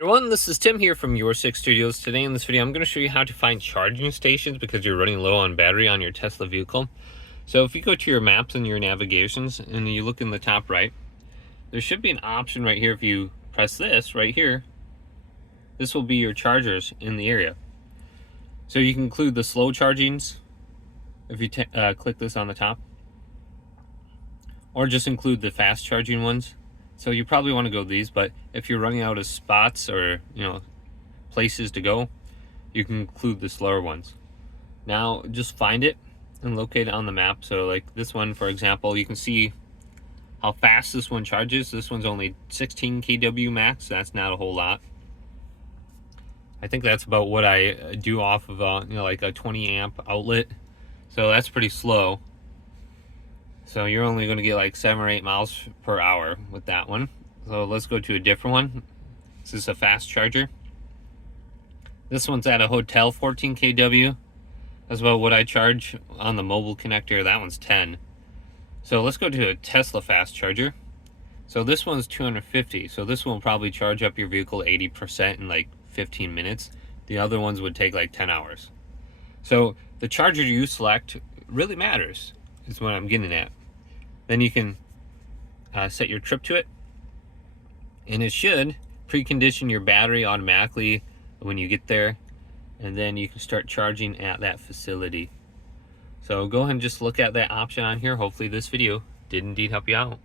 Everyone, this is Tim here from Your Six Studios. Today in this video, I'm going to show you how to find charging stations because you're running low on battery on your Tesla vehicle. So if you go to your maps and your navigations and you look in the top right, there should be an option right here. If you press this right here, this will be your chargers in the area. So you can include the slow chargings if you click this on the top, or just include the fast charging ones. So you probably want to go these, but if you're running out of spots or places to go, you can include the slower ones. Now just find it and locate it on the map. So like this one, for example, you can see how fast this one charges. This one's only 16 kW max. That's not a whole lot. I think that's about what I do off of like a 20 amp outlet. So that's pretty slow. So you're only going to get like 7 or 8 miles per hour with that one. So let's go to a different one. This is a fast charger. This one's at a hotel, 14 kW. That's about what I charge on the mobile connector. That one's 10. So let's go to a Tesla fast charger. So this one's 250. So this one will probably charge up your vehicle 80% in like 15 minutes. The other ones would take like 10 hours. So the charger you select really matters, is what I'm getting at. Then you can set your trip to it, and it should precondition your battery automatically when you get there, and then you can start charging at that facility. So go ahead and just look at that option on here. Hopefully this video did indeed help you out.